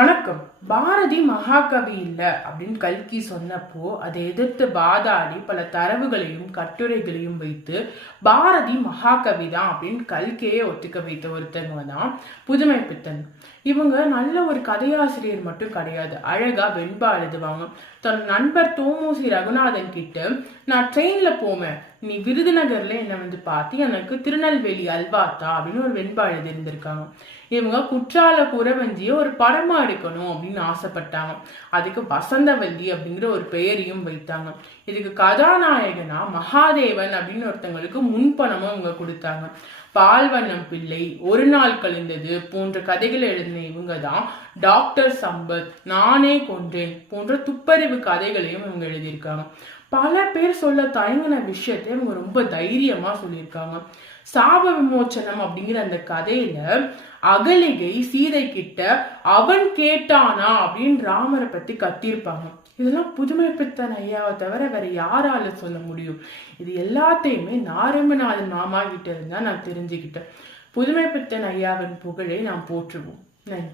வணக்கம். பாரதி மகாகவி இல்லை அப்படின்னு கல்கி சொன்னப்போ அதை எதிர்த்து பாதாடி பல தரவுகளையும் கட்டுரைகளையும் வைத்து பாரதி மகாகவி தான் அப்படின்னு கல்கியே ஒத்துக்க வைத்த ஒருத்தவங்க தான் புதுமை பித்தன். இவங்க நல்ல ஒரு கதையாசிரியர் மட்டும் கிடையாது. அழகா வெண்பா எழுதுவாங்க. தன் நண்பர் தோமோசி ரகுநாதன் கிட்ட நான் ட்ரெயின்ல போவேன். நீ விருதுநகர்ல என்னை வந்து பார்த்து எனக்கு திருநெல்வேலி அல்வாத்தா அப்படின்னு ஒரு வெண்பா எழுதியிருந்திருக்காங்க. இவங்க குற்றால குறவஞ்சியை ஒரு படமா எடுக்கணும் அப்படின்னு ஆசைப்பட்டாங்க. அதுக்கு வசந்தவல்லி அப்படிங்கிற ஒரு பெயரையும் வைத்தாங்க. இதுக்கு கதாநாயகனா மகாதேவன் அப்படின்னு ஒருத்தங்களுக்கு முன்பணமும் அவங்க கொடுத்தாங்க. பால்வண்ணம் பிள்ளை ஒரு நாள் கழிந்தது போன்ற கதைகளை எழுதின இவங்க தான் டாக்டர் சம்பத் நானே கொன்றேன் போன்ற துப்பறிவு கதைகளையும் இவங்க எழுதியிருக்காங்க. பல பேர் சொல்ல தயங்கின விஷயத்தை இவங்க ரொம்ப தைரியமா சொல்லியிருக்காங்க. சாப விமோச்சனம் அப்படிங்கிற அந்த கதையில அகலிகை சீதை கிட்ட அவன் கேட்டானா அப்படின்னு ராமரை பத்தி கத்திருப்பாங்க இதெல்லாம் புதுமைப்பித்தன் ஐயாவை தவிர வேற யாரால சொல்ல முடியும். இது எல்லாத்தையுமே நாரம்பநாதன் மாமா கிட்ட இருந்தா நான் தெரிஞ்சுக்கிட்டேன். புதுமை பித்தன் ஐயாவின் புகழை நாம் போற்றுவோம். நன்றி.